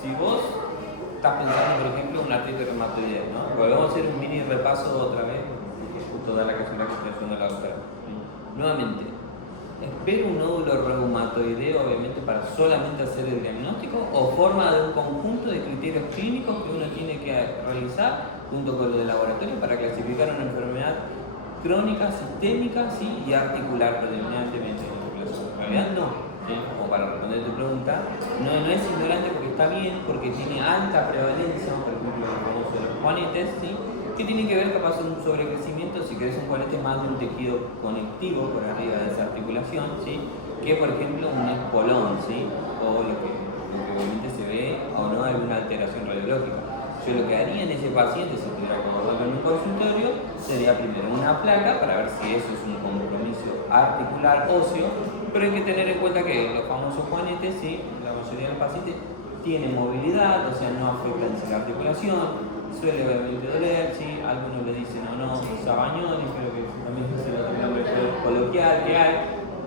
si vos estás pensando, por ejemplo, en un artritis reumatoidea, ¿no? Volvemos a hacer un mini repaso otra vez, porque justo da la casualidad que estoy haciendo la doctora. Nuevamente, ¿espero un nódulo reumatoideo, obviamente, para solamente hacer el diagnóstico o forma de un conjunto de criterios clínicos que uno tiene que realizar junto con lo de laboratorio para clasificar una enfermedad crónica, sistémica, ¿sí? Y articular predominantemente? En realidad no. ¿Sí? Como para responder tu pregunta, no es ignorante porque está bien, porque tiene alta prevalencia, por ejemplo, el famoso de los juanetes, ¿sí? Que tiene que ver capaz con un sobrecrecimiento, si querés un juanete más de un tejido conectivo por arriba de esa articulación, ¿sí? Que por ejemplo un espolón, ¿sí? O lo que obviamente se ve o no alguna alteración radiológica. Yo lo que haría en ese paciente, si tuviera que abordarlo en un consultorio, sería primero una placa para ver si eso es un compromiso articular óseo, pero hay que tener en cuenta que los famosos juanetes, ¿sí? La mayoría de los pacientes tienen movilidad, o sea, no afectan la articulación, suele obviamente doler, ¿sí? Algunos le dicen o no, sabañones, creo que también es el otro nombre coloquial que hay.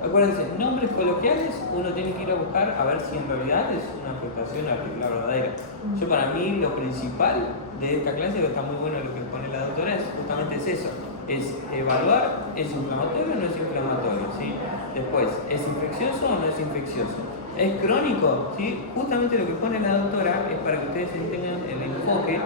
Acuérdense, nombres coloquiales uno tiene que ir a buscar a ver si en realidad es una afectación articular verdadera. Yo para mí lo principal de esta clase, que está muy bueno lo que pone la doctora, es justamente eso. Es evaluar, ¿es inflamatorio o no es inflamatorio? ¿Sí? Después, ¿es infeccioso o no es infeccioso? ¿Es crónico? ¿Sí? Justamente lo que pone la doctora es para que ustedes tengan el enfoque,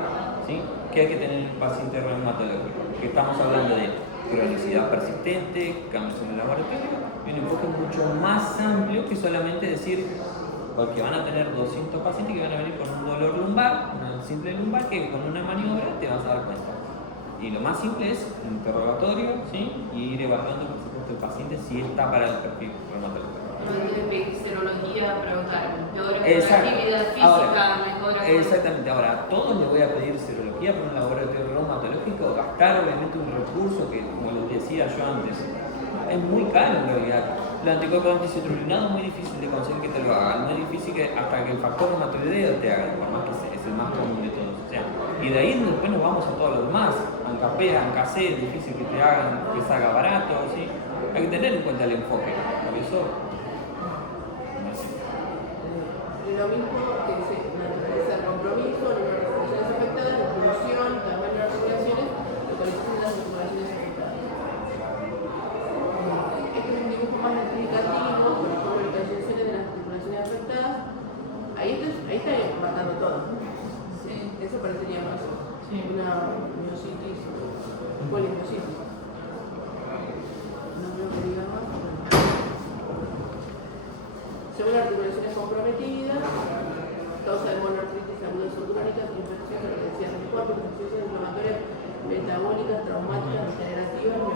¿sí? Que hay que tener en el paciente reumatológico. Que estamos hablando de cronicidad persistente, cambios en el laboratorio, y un enfoque mucho más amplio que solamente decir, porque van a tener 200 pacientes que van a venir con un dolor lumbar, una simple lumbar, que con una maniobra te vas a dar cuenta. Y lo más simple es un interrogatorio, ¿sí? Y ir evaluando, por supuesto, el paciente si está para el perfil reumatológico. No pedir serología, preguntar, mejora la Exacto. actividad física, Ahora, mejora. exactamente. Ahora, a todos les voy a pedir serología por un laboratorio reumatológico, gastar obviamente un recurso que, como les decía yo antes, es muy caro en realidad. El anticuerpo anticitrulinado es muy difícil de conseguir que te lo hagan, muy difícil que hasta que el factor reumatoideo te haga, por más que es el más común de todos. O sea, y de ahí después nos vamos a todos los demás. ANCA-P, ANCA-C, es difícil que te hagan, que salga barato, ¿sí? Hay que tener en cuenta el enfoque. Por eso, lo mismo que se naturaleza el compromiso, el número de articulaciones afectadas, la distribución, tamaño de articulaciones, localización de las articulaciones afectadas. Este es un dibujo más explicativo, por ejemplo, localizaciones de las articulaciones afectadas. Ahí estaría matando todo. Sí. Eso parecería más una miositis, polimiositis. No veo que diga más. Según articulaciones comprometidas, causa de monoartritis agudas o crónicas, infecciones retenciones del cuerpo, infecciones inflamatorias, metabólicas, traumáticas, degenerativas,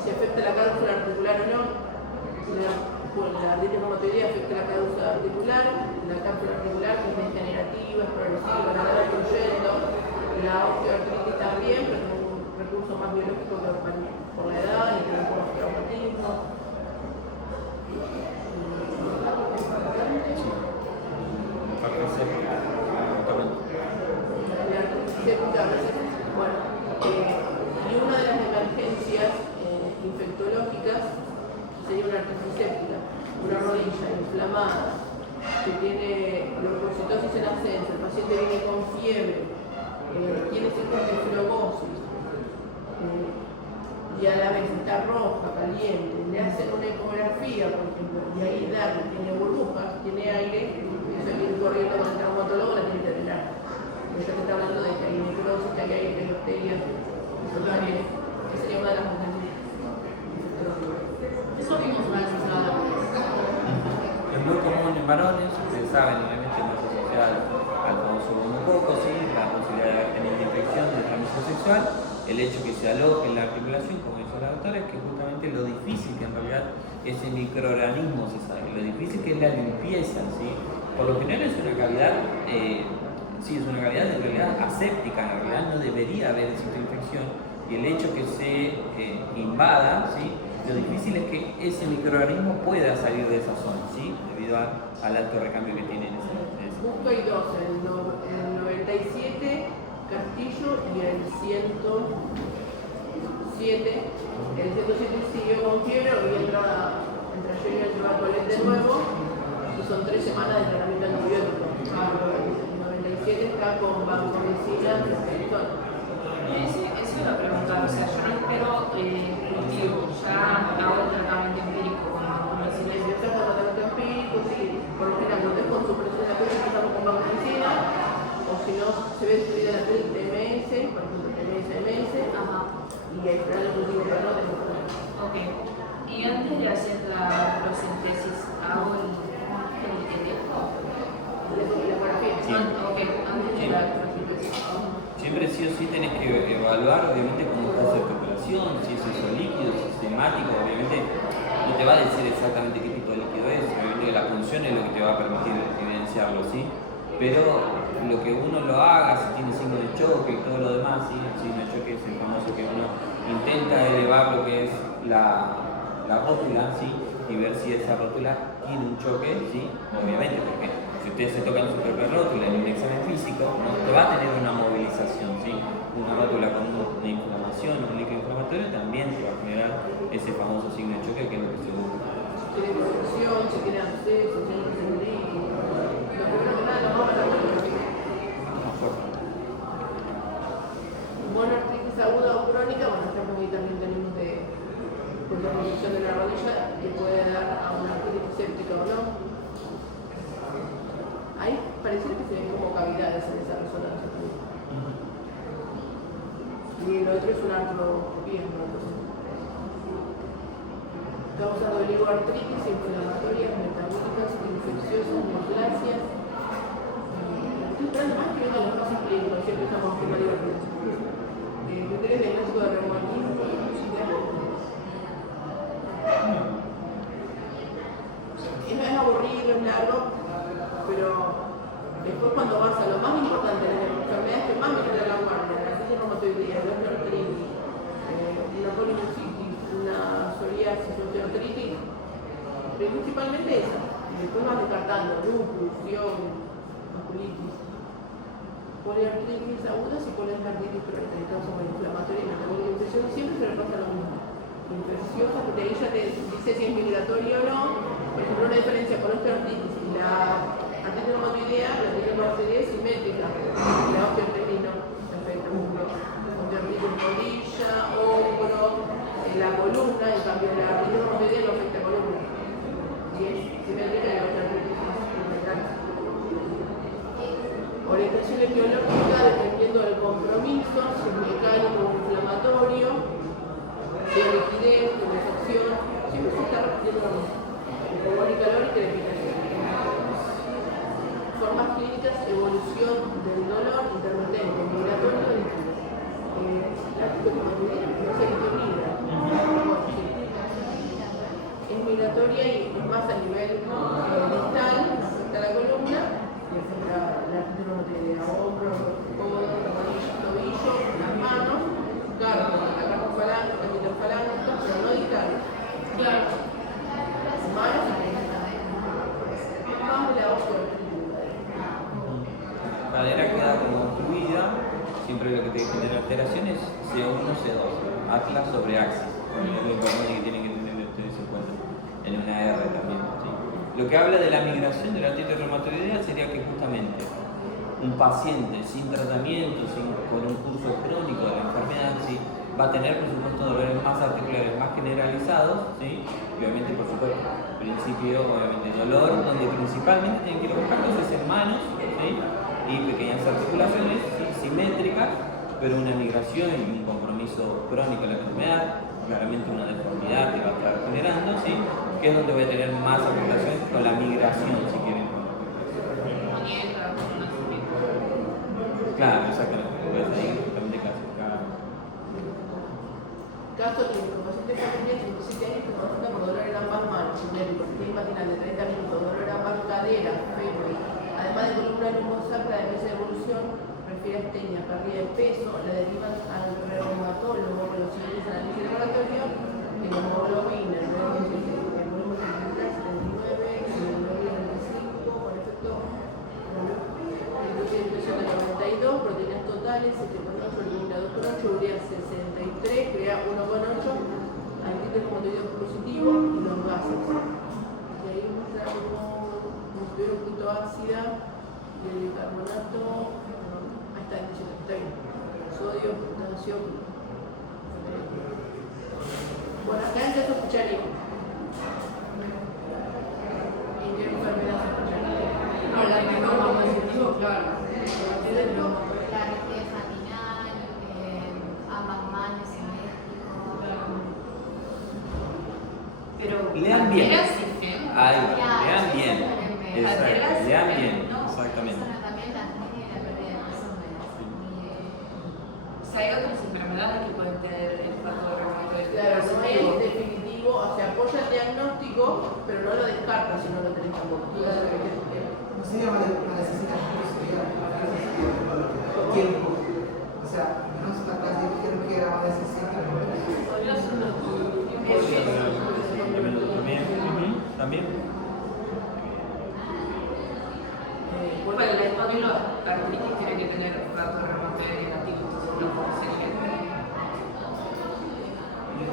si afecta la cápsula articular o no, la artritis reumatoidea afecta la cápsula articular, la cápsula articular que es degenerativa, es progresiva, la va destruyendo, la osteoartritis también, pero es un recurso más biológico que por la edad y tenemos como traumatismo. Bueno, y una de las emergencias infectológicas sería una artritis séptica, una rodilla inflamada que tiene leucocitosis en ascenso, el paciente viene con fiebre, tiene signos de flebosis, y a la vez está roja, caliente, le hacen una ecografía, por ejemplo, y ahí tiene burbujas, tiene aire, eso hay que ir corriendo con el traumatólogo, la tiene que drenar. Esto que está hablando de que hay necrosis, que hay aire, que hay bacterias, esa sería una de las emergencias. Eso vimos una vez pasada. es muy común en varones, ustedes saben, obviamente más asociado al famoso gonococo, ¿sí? La posibilidad de tener una infección de transmisión sexual, el hecho que se aloje en la articulación, como dice la doctora, es que justamente lo difícil que en realidad ese microorganismo se sabe, lo difícil que es la limpieza, ¿sí? Por lo general es una cavidad, sí, es una cavidad en realidad aséptica, en realidad no debería haber esta infección, y el hecho que se invada, ¿sí? Lo difícil es que ese microorganismo pueda salir de esa zona, ¿sí? Debido al alto recambio que tiene en ese. Justo hay dos, el 97 Castillo y el 107. El 107 siguió con fiebre, hoy entra ayer y entra Colette de nuevo. son 3 semanas de tratamiento antibiótico. El 97 está con vancomicina. Eso iba a preguntar, o sea, yo no espero cultivo, ya hago el tratamiento empírico con Si vancomicina. le empiezas con tratamiento empírico, sí, por lo general, cuando es con supresión de apoyo, empezamos con vancomicina, o si no, se ve subida la TMS, por ejemplo, TMS, Ajá, y el plan de cultivo para no tenemos. ok. Y antes de hacer la procentesis, hago el etiqueteo. La ecografía. Sí. Ok, antes de Sí. la procentesis. Siempre sí o sí tenés que evaluar, obviamente, cómo está su articulación, si es eso líquido, si es hemático, obviamente no te va a decir exactamente qué tipo de líquido es, obviamente que la función es lo que te va a permitir evidenciarlo, ¿sí? Pero lo que uno lo haga, si tiene signo de choque y todo lo demás, ¿sí? El signo de choque es el famoso que uno intenta elevar lo que es la rótula, ¿sí? Y ver si esa rótula tiene un choque, ¿sí? Obviamente, porque si ustedes se tocan su propia rótula en un examen físico, no te va a tener una movilización, ¿sí? Una rótula con una inflamación, un líquido inflamatorio, también te va a generar ese famoso signo de choque que es lo que se busca. Si tiene corrupción, si tiene absceso, si tiene líquido. Lo primero que nada, nos vamos a la ecografía. Más fuerte. Monoartritis aguda o crónica, bueno, ejemplo ahí también tenemos de contaminación de la rodilla que puede dar a una artritis séptica o no. Ahí pareciera que se ven como cavidades en esa resonancia. Y el otro es una artroscopía, causa de oligoartritis inflamatorias, metabólicas, infecciosas, neoplasias. Estoy esperando más que vengan los casos clínicos, siempre estamos con oligoartritis. Criterios diagnóstico de reumatismo. Es aburrido, es largo, pero después cuando vas a lo más importante, las enfermedades que más me quedan la guardia, la artritis reumatoidea, la osteoartritis, una polimiositis, una psoriasis, osteoartritis, principalmente esa. Y después vas descartando lupus, Crohn, vasculitis, poliartritis agudas y poliartritis crónica, que causa inflamatoria y metabólica infección, siempre se le pasa lo mismo. Infecciosa, porque ahí ya te dice si es migratoria o no. Por ejemplo, una diferencia con osteoartritis y la artritis reumatoidea, la artritis reumatoidea es simétrica, la osteoartritis no, perfecto, osteoartritis en rodilla, hombro, en la columna, en cambio la artritis reumatoidea no afecta a columna. Y es simétrica y la osteoartritis es mecánica. Orientaciones biológicas dependiendo del compromiso, si es mecánico o inflamatorio, si es rigidez, tumefacción, siempre se está repitiendo lo mismo. Calor y crepitación. Formas clínicas, evolución del dolor intermitente, migratorio o líquido. La artritis no se equilibra. Es migratoria y es más a nivel distal, afecta la columna y afecta la artritis reumatoidea, hombro, codo, rodilla, tobillo, las manos, carpo, la carpofalange, la metafalange, pero no distal. Claro. Manos y más de la osteoartritis. La cadera queda como obstruida, siempre lo que te genera alteraciones C1, C2, atlas sobre axis. Es lo importante que tienen que tener ustedes en cuenta en una R también. ¿Sí? Lo que habla de la migración de la artritis reumatoidea sería que justamente un paciente sin tratamiento, con un curso crónico de la enfermedad, ¿sí? Va a tener, por supuesto, dolores más articulares, más generalizados, ¿sí? Y obviamente, por supuesto, principio, obviamente, dolor, donde principalmente tienen que ir a buscarlos es en manos, ¿sí? Y pequeñas articulaciones, ¿sí? Simétricas, pero una migración y un compromiso crónico de la enfermedad, claramente una deformidad que va a estar generando, ¿sí? Que es donde voy a tener más afectaciones con la migración, si quieren. Claro, exactamente. Puedes ahí justamente clasificar. Caso clínico, paciente familiar de 57 años que consulta por dolor en ambas manos, médico, tiene matinal de 30 minutos, dolor en ambas caderas, fémur, además de columna lumbosacra de meses de evolución, refiere a astenia, pérdida de peso, la derivan al reumatólogo con los siguientes análisis de laboratorio, hemoglobina, el volumen cerebral 79, hemoglobina 95, con efecto impresión de 92, proteínas totales 7,8, elimina 2,8, urea 63, crea 1,8, artritis reumatoidea positivo y los gases. Y ahí muestra como Pero Lean bien. Arteras y Fem. Ahí va, lean bien. Exacto, Arteras y lean Fem, bien, ¿no? exactamente. También la anemia y la pérdida de peso O sea, hay otras enfermedades que pueden tener el factor reumatoide. Claro, no es definitivo, o sea, apoya el diagnóstico, pero no lo descarta si no lo tenés tampoco. No se llama la necesita tiempo. O sea, no es una clase de quiero que la necesita. Podría ser una También. Bueno, el espondiloartritis tiene que tener factor reumatoide negativo, entonces no puede ser gente. Pero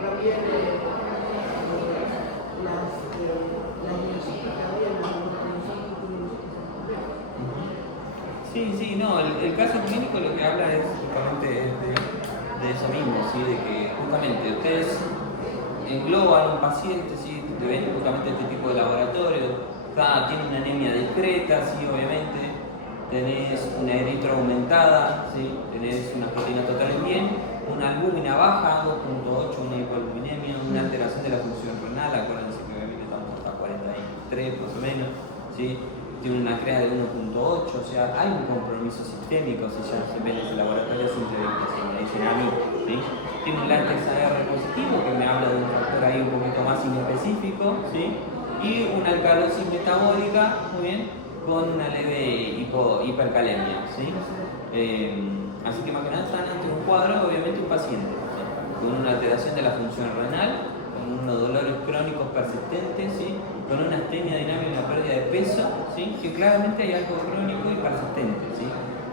también las miocitis también, Sí, no, el caso clínico lo que habla es justamente de eso mismo, ¿sí? De que justamente ustedes engloban a un paciente, ¿sí? Te ven justamente este tipo de laboratorio, tiene una anemia discreta, ¿sí? Obviamente, tenés una eritro aumentada, ¿sí? Tenés una proteína total bien, una albúmina baja, 2.8, una hipoalbuminemia, una alteración de la función renal, acuérdense que obviamente estamos hasta 43 más o menos, ¿sí? Tiene una CREA de 1.8, o sea, hay un compromiso sistémico si ya se ven en el laboratorio simplemente, si me dicen a mí, ¿sí? Tiene un látex AR positivo que me habla de un factor ahí un poquito más inespecífico, ¿sí? Y una alcalosis metabólica, muy bien, con una leve hipercalemia, ¿sí? Así que más que nada están ante un cuadro, obviamente un paciente, ¿sí? Con una alteración de la función renal, con unos dolores crónicos persistentes, ¿sí? Con una astenia dinámica y una pérdida de peso, ¿sí? Que claramente hay algo crónico y persistente, ¿sí?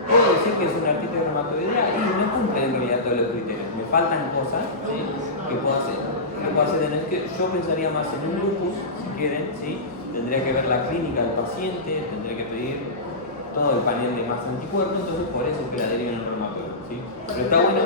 Puedo decir que es una artritis reumatoidea y no cumple en realidad todos los criterios. Me faltan cosas, ¿sí? Que puedo hacer. Yo pensaría más en un lupus, si quieren, ¿sí? Tendría que ver la clínica del paciente, tendría que pedir todo el panel de masa anticuerpos, entonces por eso es que la derivan en reumatoide, ¿sí? Pero está bueno.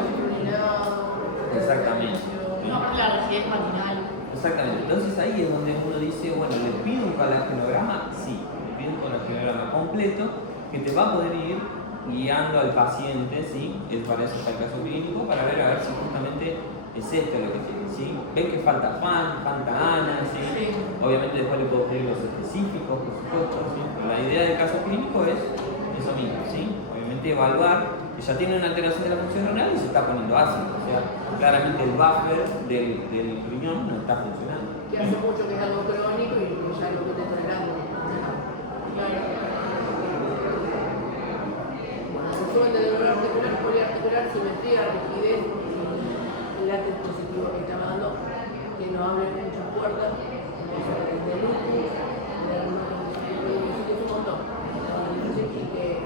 Exactamente. ¿sí? No, la rigidez matinal. Exactamente, entonces ahí es donde uno dice, bueno, ¿le pido un colágenograma? Sí, le pido un colágenograma completo que te va a poder ir guiando al paciente, ¿sí? Para eso está el caso clínico, para ver a ver si justamente es esto lo que tiene, ¿sí? Ven que falta falta Ana, ¿sí? Obviamente después le puedo pedir los específicos, por supuesto, ¿sí? Pero la idea del caso clínico es eso mismo, ¿sí? Obviamente evaluar que ya tiene una alteración de la función renal y se está poniendo ácido, o sea, claramente el buffer del riñón no está funcionando. Que hace mucho que es algo crónico y que ya lo que te tolerando. Resumen de dolor articular, poliarticular, simetría, rigidez, el látex positivo que está dando, que nos abre muchas puertas, de lupus, de un montón. Y que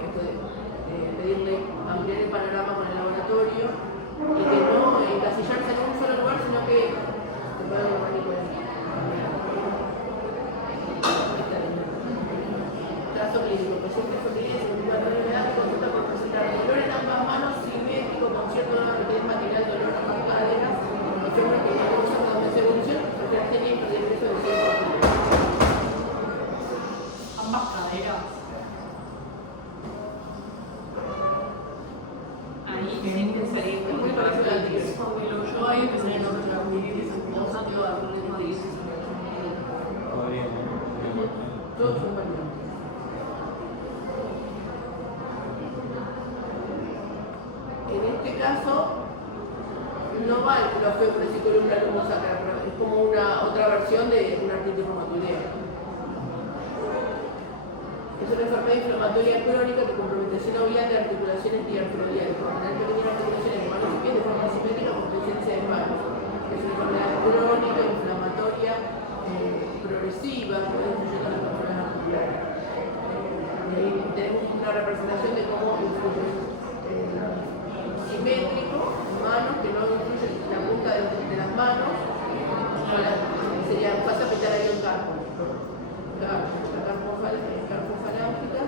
pedirle ampliar el panorama con el laboratorio y que no encasillarse en un solo lugar, sino que se pueda manipular. Caso clínico, paciente familiar, edad, consulta por presentar dolor en ambas manos, simétrico, con cierto rigidez matinal, dolor en las caderas, enfermo que no usa donde se evoluciona, porque tenía que pedir peso de 100%. Ambas caderas. Ahí sí que sería Muy parecido al tigre. Yo ahí empezaría a notar la uveitis, no salió a la uveitis. Todo es un buen nombre. En este caso, no va el clofeo presicolumnar como sacra, es como una otra versión de una artritis reumatoidea. Es una enfermedad inflamatoria crónica que compromete sinovial de articulaciones diartrodiales, por tener pequeñas articulaciones de manos y pies de forma simétrica con presencia de manos. Es una enfermedad crónica, inflamatoria, progresiva, que va influyendo en las enfermedades articulares. Y ahí tenemos una representación de cómo influye simétrico, manos, que no influye la punta de las manos, sería pasa petalario en carpo. Carpofalángica e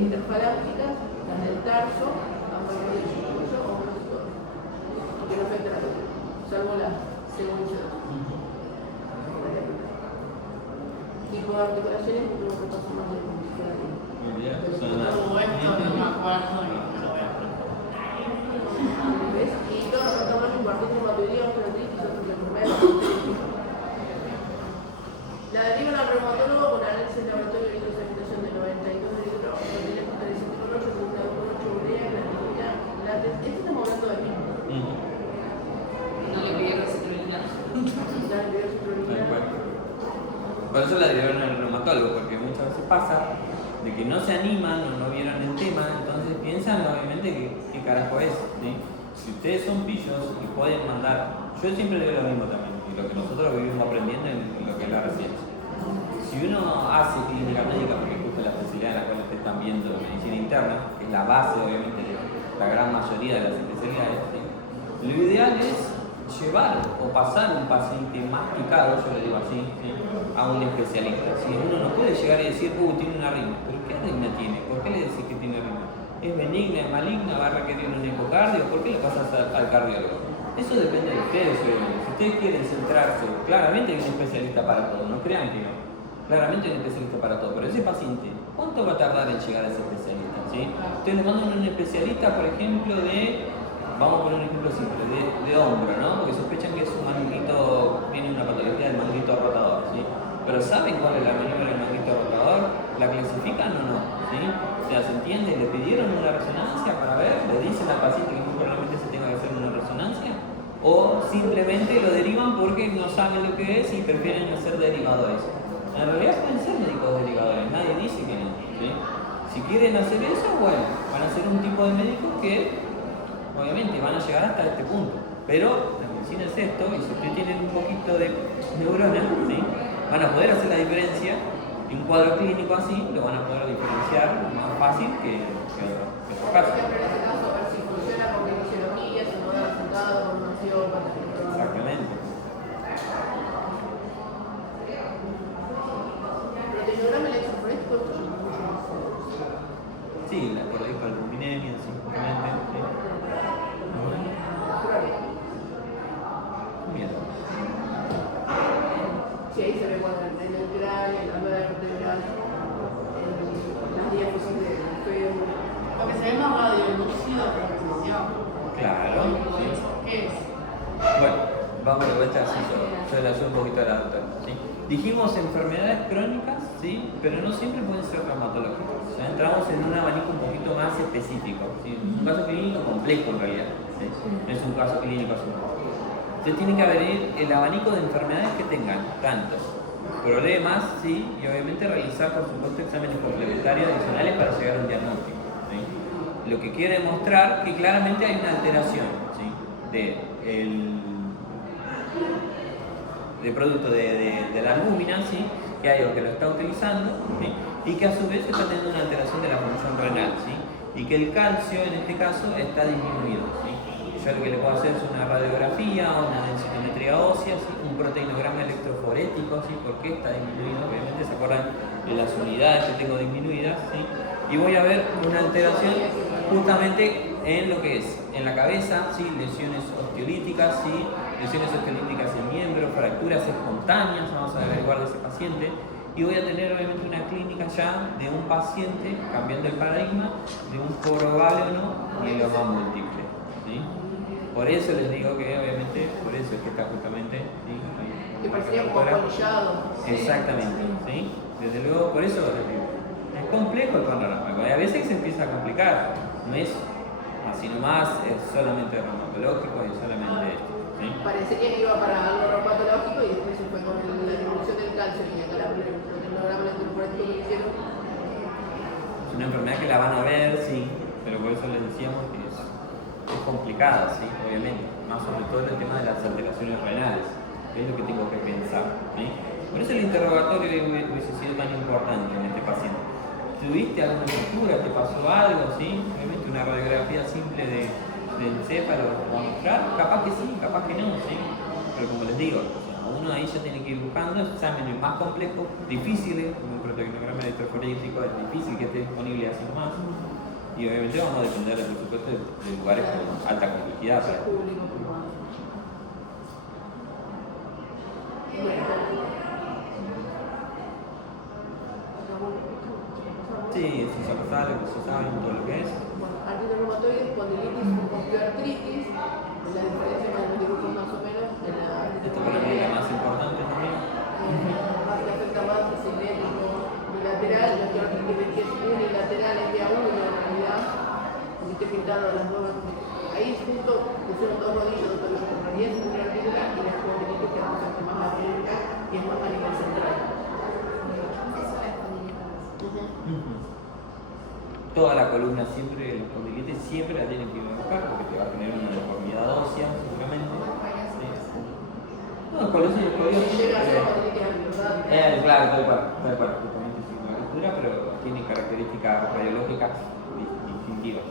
interfalángica, las del tarso, ambas del cuello o uno de todos. Que no afecta la otra, salvo la segunda. Tipo de articulaciones, y tengo que pasar más de funcionalidad. Todo esto no me acuerdo. ¿Ves? Y todos los tamaños, un partido reumatoidea, osteoartritis, otros enfermedades. Por eso la derivaron al reumatólogo, porque muchas veces pasa de que no se animan o no vieron el tema, entonces piensan obviamente que qué carajo es, ¿sí? Si ustedes son pillos y pueden mandar, yo siempre digo lo mismo también, y lo que nosotros vivimos aprendiendo en lo que es la residencia. Si uno hace clínica médica, porque justo la especialidad en la cual ustedes están viendo medicina interna, que es la base obviamente de la gran mayoría de las especialidades, ¿sí? Lo ideal es llevar o pasar un paciente masticado, yo le digo así, ¿sí? A un especialista. Si uno no puede llegar y decir, tiene una arritmia, pero ¿qué arritmia tiene? ¿Por qué le decís que tiene arritmia? ¿Es benigna, es maligna, va a requerir un ecocardio? ¿Por qué le pasas al cardiólogo? Eso depende de ustedes, obviamente. Si ustedes quieren centrarse, claramente hay un especialista para todo, no crean que no. Claramente hay un especialista para todo, pero ese paciente, ¿cuánto va a tardar en llegar a ese especialista? ¿Sí? Ustedes le mandan a un especialista, por ejemplo, vamos a poner un ejemplo simple, de hombro, ¿no? Porque sospechan que su manguito tiene una patología del manguito rotador, ¿sí? Pero ¿saben cuál es la maniobra del manguito rotador? ¿La clasifican o no? ¿Sí? O sea, ¿se entiende? ¿Le pidieron una resonancia para ver? ¿Le dicen al paciente que muy probablemente se tenga que hacer una resonancia? ¿O simplemente lo derivan porque no saben lo que es y prefieren hacer derivadores? En realidad pueden ser médicos derivadores, nadie dice que no, ¿sí? Si quieren hacer eso, bueno, van a ser un tipo de médicos que obviamente van a llegar hasta este punto, pero la medicina es esto, y si ustedes tienen un poquito de neuronas, ¿sí? Van a poder hacer la diferencia. En un cuadro clínico así lo van a poder diferenciar más fácil que otro caso. Por ejemplo, en este caso, a ver si funciona con kinesiología, si no da resultado, con osteópata. Exactamente. ¿Proteínograma electroforético es todo? Sí, la cordicoalbuminemia, simplemente. ¿Sí? Bien. Sí, ahí se ve cuando el lateral, el ángulo vertebral, las diáfisis del fémur. Lo que se ve más radiolúcido de la precisión. Claro. ¿Sí? ¿Qué es? Bueno, vamos de vuelta así, yo le ayudo un poquito a la doctora, ¿sí? Dijimos enfermedades crónicas, ¿sí? Pero no siempre pueden ser reumatológicas. Ya entramos en un abanico un poquito más específico, ¿sí? Es un caso clínico complejo en realidad, ¿sí? No es un caso clínico así. Ustedes tienen que abrir el abanico de enfermedades que tengan, tanto problemas, ¿sí? Y obviamente realizar, por supuesto, exámenes complementarios adicionales para llegar a un diagnóstico, ¿sí? Lo que quiere demostrar que claramente hay una alteración, ¿sí? de producto de la albúmina, ¿sí? Que hay algo que lo está utilizando, ¿sí? Y que a su vez está teniendo una alteración de la función renal, ¿sí? Y que el calcio en este caso está disminuido, ¿sí? Yo lo que le puedo hacer es una radiografía, una densitometría ósea, ¿sí? Un proteinograma electroforético, ¿sí? ¿Por qué está disminuido? Obviamente se acuerdan de las unidades que tengo disminuidas, ¿sí? Y voy a ver una alteración justamente en lo que es en la cabeza, ¿sí? Lesiones osteolíticas, ¿sí? Lesiones osteolíticas en miembros, fracturas espontáneas, vamos a averiguar de ese paciente. Y voy a tener obviamente una clínica ya de un paciente, cambiando el paradigma, de un probable o no mieloma múltiple, ¿sí? Por eso les digo que obviamente, por eso es que está justamente, ¿sí? Que parecería como apolillado. Exactamente, ¿sí? Desde luego, por eso les digo. Es complejo el panorama, a veces se empieza a complicar, no es así nomás, es solamente reumatológico y solamente esto, ¿sí? Parecería que iba para algo reumatológico y después se fue con la disminución del cáncer y acá el proteinograma electroforético que hicieron. Es una enfermedad que la van a ver, sí, pero por eso les decíamos que es complicada, sí, obviamente, más sobre todo el tema de las alteraciones renales, que es lo que tengo que pensar, ¿sí? Por eso el interrogatorio hubiese sido tan importante en este paciente. ¿Tuviste alguna fractura? ¿Te pasó algo? ¿Sí? Obviamente una radiografía simple del encéfalo va a mostrar, capaz que sí, capaz que no, ¿sí? Pero como les digo, uno ahí ya tiene que ir buscando exámenes más complejos, difíciles, como un proteinograma electroforético, es difícil que esté disponible así nomás. Y obviamente vamos a depender, por supuesto, de lugares con alta complejidad. Sí, eso se sabe, se sabe todo lo que es. Bueno, artritis reumatoide, espondilitis, osteoartritis, la diferencia con los dibujos más o menos de la artritis Esto para mí es la más importante también. que afecta más simétrico, bilateral, la osteoartritis que es unilateral, es de a uno en realidad, porque estoy pintando las dos. Ahí justo pusieron dos rodillos, doctor, en realidad es una articular y la espondilitis que es bastante más articular y es más a nivel central. toda la columna siempre, los condylitis siempre la tienen que ir a buscar porque te va a generar una deformidad ósea seguramente. ¿Sí? No, escoliosis y escoliosis. Llega a ser condilitis anquilosante. Claro, tal cual, justamente sí, una ruptura, pero tiene características radiológicas distintivas.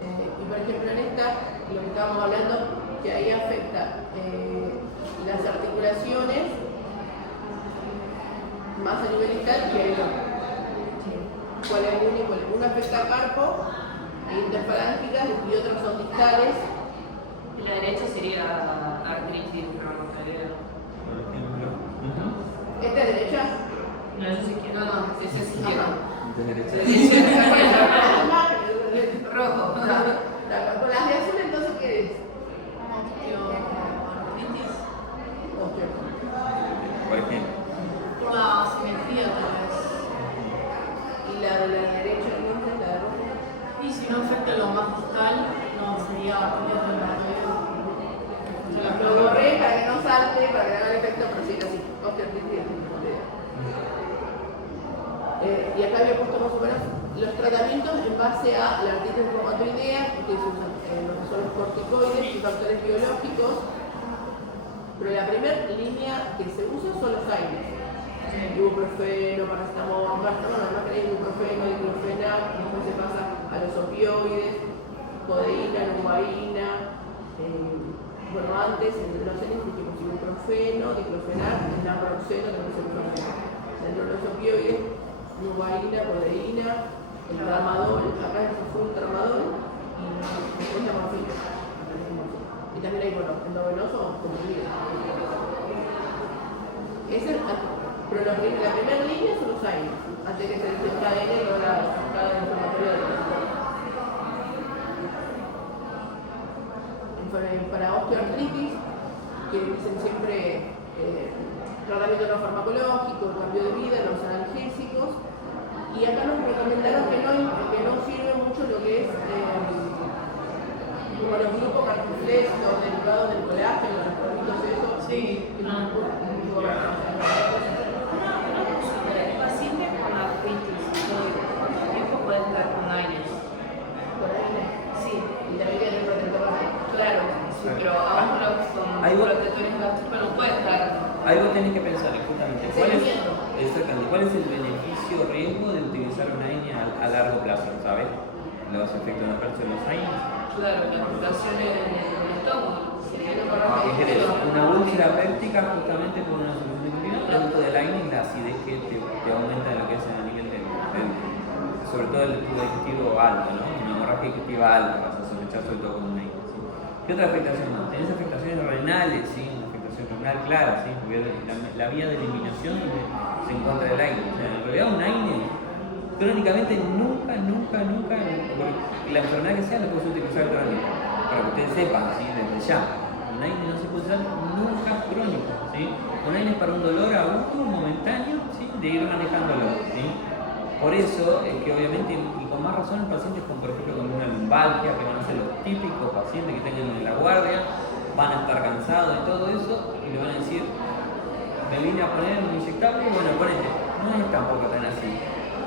Y por ejemplo en esta, lo que estábamos hablando, que ahí afecta las articulaciones más a nivel isquial. ¿Cuál es el único? Uno afecta al carpo, interfalángicas y otros son distales. La derecha sería artritis reumatoidea. Por ejemplo. ¿Esta es derecha? No, eso sí que no, ese es izquierdo. Entonces, Rojo. Con las de azul, entonces, ¿qué es? por ejemplo. Por la asimetría, tal vez. Y la de la derecha, entonces, la de rojo. Y si no afecta lo más distal, no sería Lo borré para que no salte, para que no haga el efecto, pero sí, así. Osteoartritis. Y acá había puesto más o menos los tratamientos en base a la artritis reumatoidea, que se usan lo que son los corticoides y factores biológicos. Pero la primera línea que se usa son los AINES. Ibuprofeno, paracetamol, no queréis ibuprofeno, diclofenac, después se pasa a los opioides, codeína, nubaína. Bueno, antes entre los AINES dijimos ibuprofeno, diclofenac, naproxeno, también se usa. Dentro de los opioides, nubaína, codeína, el tramadol, acá es full tramadol y después la morfina. Y también hay, bueno, endovenoso como vida. Pero la primera línea son los AINES, antes que se desencadene la cascada inflamatoria de la para osteoartritis, que dicen siempre tratamiento no farmacológico, cambio de vida, los analgésicos, y acá nos recomendaron que no sirve mucho lo que es como los grupos cartiflex, los derivados del colágeno, los productos esos. Sí, El paciente con artritis, ¿cuánto tiempo puede estar con AINES? Por ahí, Sí, y también tiene el protector. claro, sí, pero aún Ahí con vos- protectores gástricos no puede estar. Ahí vos tenés que pensar justamente Seguimiento. cuál es el beneficio o riesgo de utilizar una AINE a largo plazo, ¿sabes? Los efectos adversos de los AINES. Claro, la amputación en el estómago. ¿Qué querés? Una úlcera péptica justamente por una solución continua, producto del AINE y la acidez que te aumenta en lo que es a nivel sobre todo el tubo digestivo alto, ¿no? Una hemorragia digestiva alta vas a sospechar sobre todo con un AINE. ¿Sí? ¿Qué otra afectación más? Tenés afectaciones renales, ¿sí? Una afectación renal clara, ¿sí? Porque la vía de eliminación se encuentra el AINE. O sea, en realidad un AINE crónicamente nunca, la enfermedad que sea la puedes utilizar crónica, para que ustedes sepan, ¿sí? Desde ya. Un AINE no se puede usar nunca crónico, ¿sí? Un AINE es para un dolor agudo, momentáneo, ¿sí? De ir manejándolo, ¿sí? Por eso es que obviamente, y con más razón, pacientes con, por ejemplo, con una lumbalgia, que van a ser los típicos pacientes que tengan en la guardia, van a estar cansados de todo eso y le van a decir, me vine a poner un inyectable, bueno, ponete, no es tampoco tan así.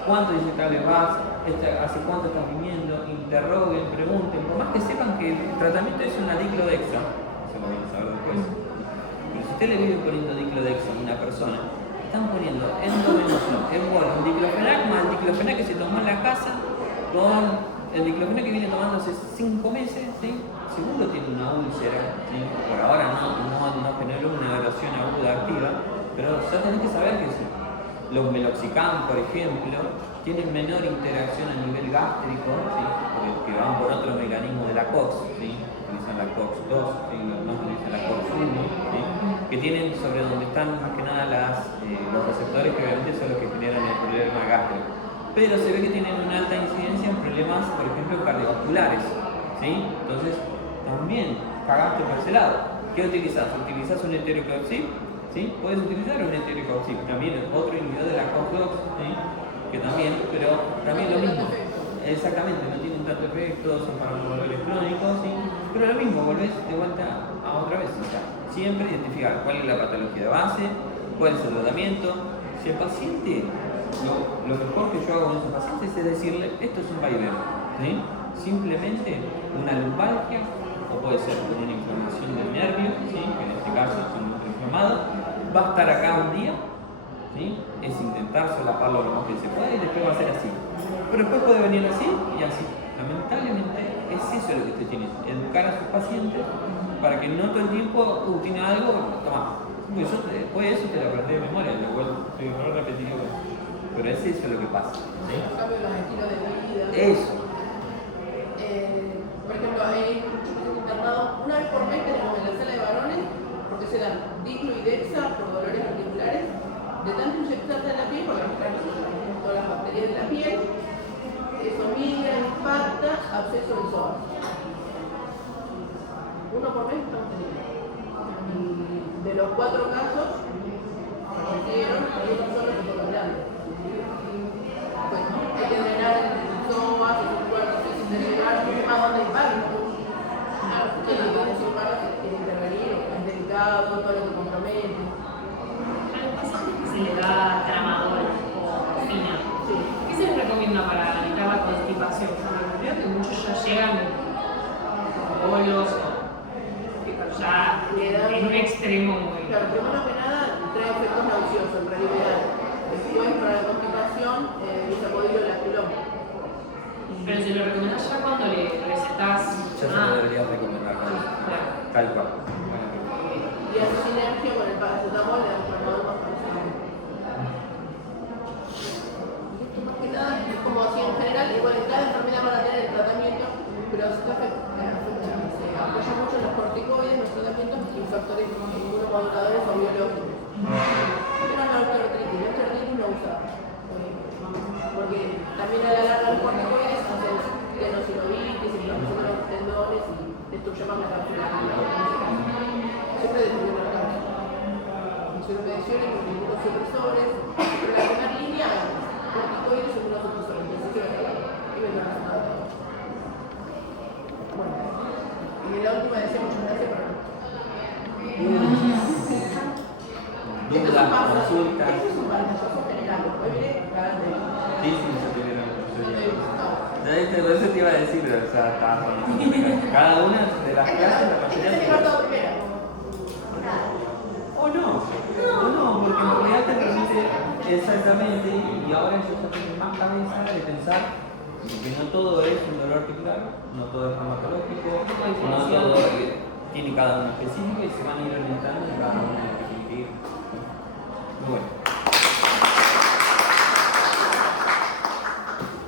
¿Cuántos inyectables vas? ¿Hace cuánto estás viniendo? Interroguen, pregunten, por más que sepan que el tratamiento es una diclodexa, eso lo van a saber después. Pero si usted le vive poniendo diclodexa a una persona, están poniendo endovenoso, un diclofenac más el diclofenac que se tomó en la casa con el diclofenac que viene tomando hace 5 meses, ¿sí? Seguro tiene una úlcera, ¿sí? Por ahora no generó una erosión aguda activa, pero ya tenés que saber que los meloxicam, por ejemplo, tienen menor interacción a nivel gástrico, ¿sí? Porque van por otro mecanismo de la COX, ¿sí? Utilizan la COX-2, ¿sí? No utilizan la COX-1, ¿sí? Que tienen sobre donde están más que nada los receptores que obviamente son los que generan el problema gástrico. Pero se ve que tienen una alta incidencia en problemas, por ejemplo, cardiovasculares, ¿sí? Entonces, también cagaste por ese lado. ¿Qué utilizas? ¿Utilizas un enterocoxib? ¿Sí? Puedes utilizar un enterocoxib, también es otro inhibidor de la COX-2, ¿sí? Que también, pero también lo mismo. Exactamente, no tienen tanto efecto, son farmacológicos crónicos, ¿sí? Pero lo mismo, volvés de vuelta a otra vez. O sea, siempre identificar cuál es la patología de base, cuál es el tratamiento. Si el paciente lo mejor que yo hago con esos pacientes es decirle, esto es un vaivén, ¿sí? Simplemente una lumbalgia, o puede ser con una inflamación del nervio, ¿sí? Que en este caso es un nervio inflamado, va a estar acá un día, ¿sí? Es intentar solaparlo lo más que se puede y después va a ser así. Pero después puede venir así y así. Lamentablemente es eso lo que usted tiene, educar a sus pacientes para que no todo el tiempo tiene algo, toma. Pues después de eso te lo aprendí de memoria, lo cual soy muy repetitivo. Pero es eso lo que pasa. ¿Sí? Los cambios en los estilos de vida. Eso. Por ejemplo, hay muchos pacientes internados, una vez por mes tenemos en la sala de varones, porque se dan diclo y dexa por dolores articulares, de tanto inyectarse en la piel, porque nos todas las bacterias de la piel, eso migra, impacta, absceso de psoas. Uno por mes estamos teniendo. Y de los 4 casos, fallecieron, uno solo se fue grande. Pues hay que drenar el psoas, el cuerpo, sin drenar, a dónde van. Y sin embargo, es intervenir, es delicado, todo lo que compromete. A los pacientes que se le da tramadol o morfina, ¿qué se les recomienda para evitar la constipación? Creo que muchos ya llegan con bolos ya en un extremo muy... Claro, primero que nada trae efectos nauseosos en realidad. Después para la constipación es apoyo del aquilón. Pero si lo recomendás ya cuando le recetas... Ya se lo deberías recomendar, tal cual. Y hace sinergia con el paracetamol de antiinflamatorio más paracetamol. Esto más que nada es como así en general, igual en cada enfermedad van a tener el tratamiento, pero se apoya mucho en los corticoides, los tratamientos y factores inmunomoduladores o biológicos. Pero la osteoartritis no usa. Porque también a la larga los corticoides hacen tenosinovitis, inflamación de los tendones y destruye más la cápsula. Siempre destruyendo la cápsula. Insuinopedaciones con inmunosupresores, pero la primera línea corticoides son inmunosupresores, principio de la y me lo resultado. Bueno, y en la última decía muchas gracias por Dudas, consultas. Esto es un pantallazo general, después viene garante. Sí, sí, se tuvieron. Por eso te iba a decir, pero o sea, estaba con cada una de las clases, la mayoría Este se es todo primero. O no, porque en realidad te permite exactamente, y ahora yo ya tengo más cabeza de pensar que no todo es un dolor articular, no todo es reumatológico, no todo tiene cada uno específico y se van a ir orientando en cada una de las que tiene que ir. Bueno.